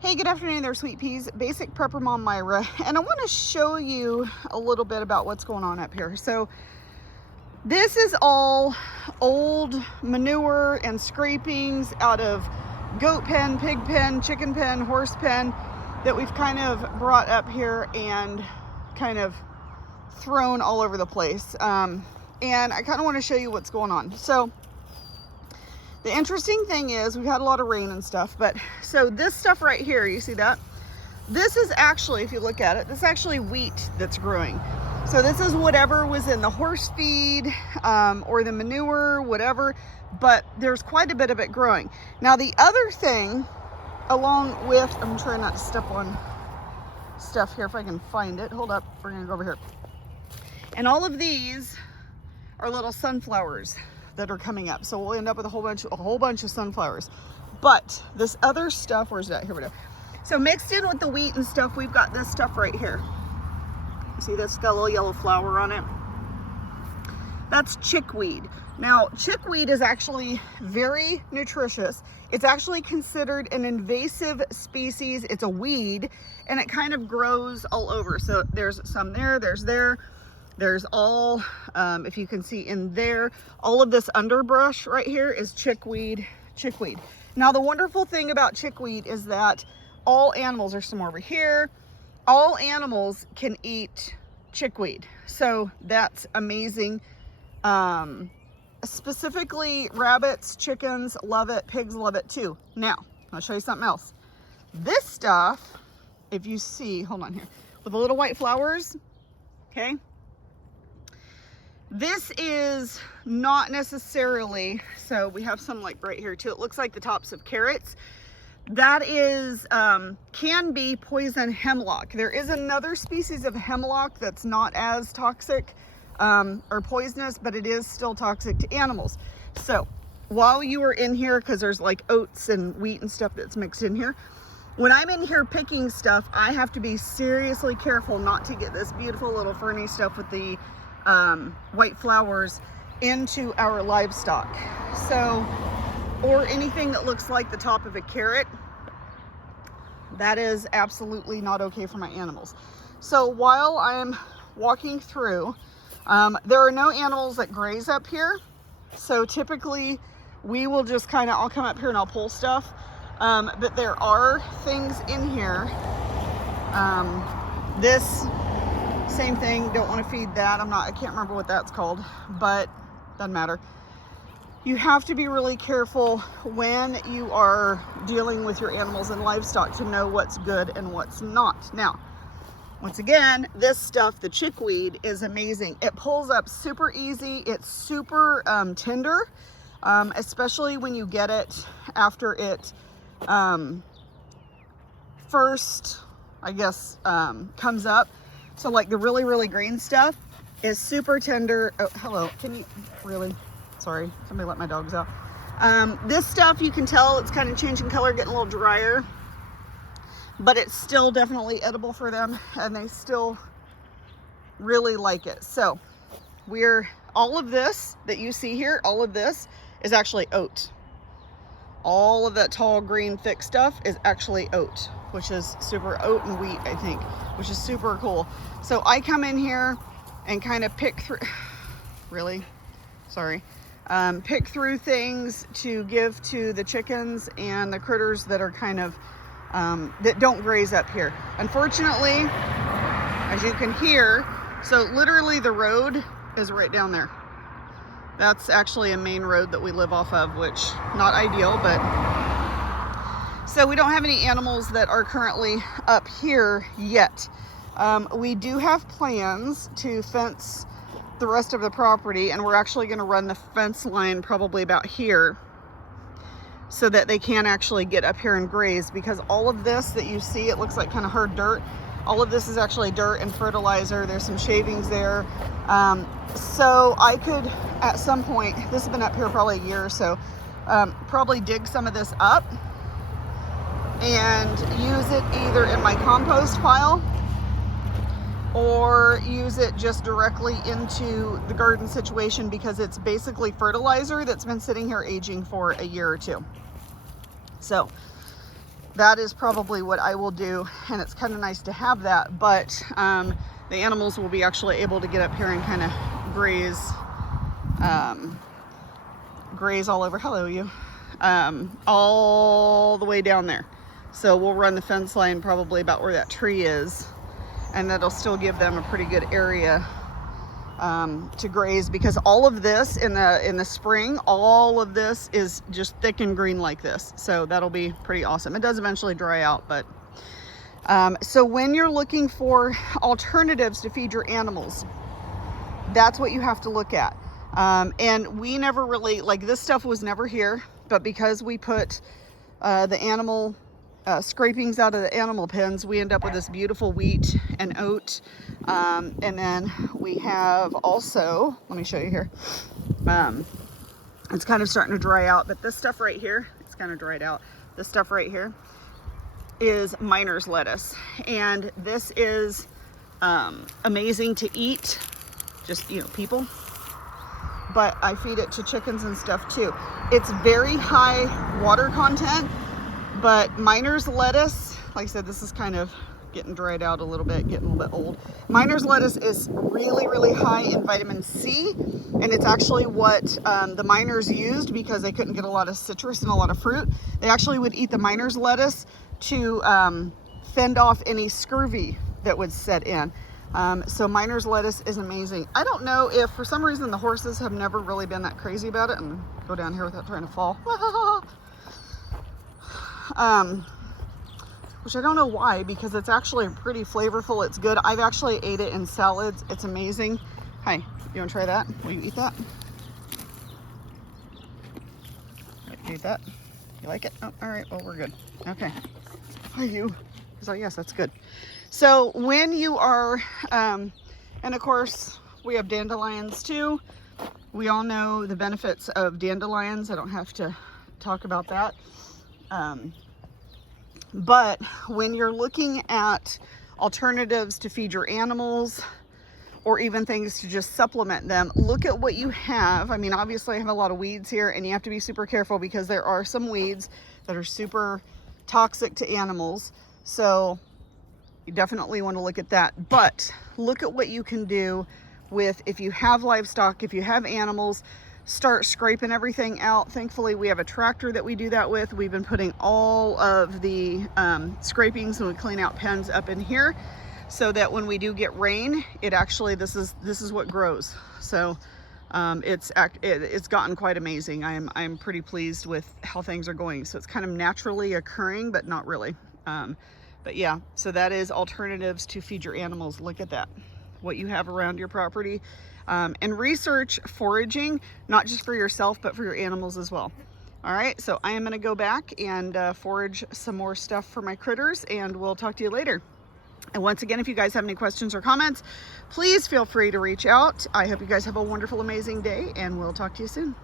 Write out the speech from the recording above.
Hey, good afternoon there, sweet peas. Basic Prepper Mom Myra, and I want to show you a little bit about what's going on up here. So this is all old manure and scrapings out of goat pen, pig pen, chicken pen, horse pen that we've kind of brought up here and kind of thrown all over the place. And I kind of want to show you what's going on. So the interesting thing is we've had a lot of rain and stuff, but so this stuff right here, you see that? This is actually, if you look at it, this is actually wheat that's growing. So this is whatever was in the horse feed or the manure, whatever, but there's quite a bit of it growing. Now the other thing, along with, I'm trying not to step on stuff here if I can find it. Hold up, we're gonna go over here. And all of these are little sunflowers that are coming up. So we'll end up with a whole bunch of sunflowers. But this other stuff, where's that? Here we go. So mixed in with the wheat and stuff, we've got this stuff right here. See this? Got a little yellow flower on it. That's chickweed. Now, chickweed is actually very nutritious. It's actually considered an invasive species. It's a weed, and it kind of grows all over. So there's some there, there's all, if you can see in there, all of this underbrush right here is chickweed. Now, the wonderful thing about chickweed is that all animals, there's some over here, all animals can eat chickweed. So that's amazing. Specifically rabbits, chickens love it, pigs love it too. Now, I'll show you something else. This stuff, if you see, hold on here, with the little white flowers, okay? This is not necessarily, so we have some like right here too. It looks like the tops of carrots. That is, can be poison hemlock. There is another species of hemlock that's not as toxic or poisonous, but it is still toxic to animals. So while you are in here, because there's like oats and wheat and stuff that's mixed in here, when I'm in here picking stuff, I have to be seriously careful not to get this beautiful little ferny stuff with the white flowers into our livestock. So, or anything that looks like the top of a carrot, that is absolutely not okay for my animals. So while I'm walking through, there are no animals that graze up here. So typically we will just kind of, I'll come up here and I'll pull stuff. But there are things in here. This same thing, don't want to feed that. I can't remember what that's called, but doesn't matter. You have to be really careful when you are dealing with your animals and livestock to know what's good and what's not. Now, once again, this stuff, the chickweed, is amazing. It pulls up super easy. It's super tender, especially when you get it after it first, I guess, comes up. So like the really green stuff is super tender. Oh, hello, can you, really? Sorry, somebody let my dogs out. This stuff, you can tell it's kind of changing color, getting a little drier, but it's still definitely edible for them and they still really like it. So all of this that you see here, all of this is actually oat. All of that tall, green, thick stuff is actually oat, which is super, oat and wheat, I think, which is super cool. So I come in here and kind of pick through, really, sorry, pick through things to give to the chickens and the critters that are kind of, that don't graze up here. Unfortunately, as you can hear, so literally the road is right down there. That's actually a main road that we live off of, which not ideal, but so we don't have any animals that are currently up here yet. We do have plans to fence the rest of the property, and we're actually going to run the fence line probably about here so that they can actually get up here and graze, because all of this that you see, it looks like kind of hard dirt. All of this is actually dirt and fertilizer. There's some shavings there. So I could, at some point, this has been up here probably a year or so, probably dig some of this up and use it either in my compost pile or use it just directly into the garden situation, because it's basically fertilizer that's been sitting here aging for a year or two. So that is probably what I will do. And it's kind of nice to have that, but the animals will be actually able to get up here and kind of graze, graze all over. Hello, you. All the way down there. So we'll run the fence line probably about where that tree is, and that'll still give them a pretty good area to graze, because all of this in the spring, all of this is just thick and green like this. So that'll be pretty awesome. It does eventually dry out, but so when you're looking for alternatives to feed your animals, that's what you have to look at. And we never really, like, this stuff was never here, but because we put the animal scrapings out of the animal pens, we end up with this beautiful wheat and oat. And then we have also, let me show you here. It's kind of starting to dry out, but this stuff right here, it's kind of dried out. This stuff right here is miner's lettuce. And this is amazing to eat, just, you know, people. But I feed it to chickens and stuff too. It's very high water content, but miner's lettuce, like I said, this is kind of getting dried out a little bit, getting a little bit old. Miner's lettuce is really, really high in vitamin C, and it's actually what the miners used because they couldn't get a lot of citrus and a lot of fruit. They actually would eat the miner's lettuce to fend off any scurvy that would set in. So miner's lettuce is amazing. I don't know if for some reason the horses have never really been that crazy about it. And go down here without trying to fall. Which I don't know why, because it's actually pretty flavorful. It's good. I've actually ate it in salads. It's amazing. Hi, you want to try that? Will you eat that? Eat that? You like it? Oh, all right. Well, we're good. Okay. Are you? So yes, that's good. So when you are, and of course we have dandelions too. We all know the benefits of dandelions. I don't have to talk about that. But when you're looking at alternatives to feed your animals, or even things to just supplement them, look at what you have. I mean, obviously I have a lot of weeds here, and you have to be super careful because there are some weeds that are super toxic to animals. So you definitely want to look at that. But look at what you can do with, if you have livestock, if you have animals, start scraping everything out. Thankfully, we have a tractor that we do that with. We've been putting all of the scrapings when we clean out pens up in here, so that when we do get rain, it actually, this is what grows. So it's gotten quite amazing. I'm pretty pleased with how things are going. So it's kind of naturally occurring, but not really. But yeah, so that is alternatives to feed your animals. Look at that, what you have around your property. And research foraging, not just for yourself, but for your animals as well. All right, so I am gonna go back and forage some more stuff for my critters, and we'll talk to you later. And once again, if you guys have any questions or comments, please feel free to reach out. I hope you guys have a wonderful, amazing day, and we'll talk to you soon.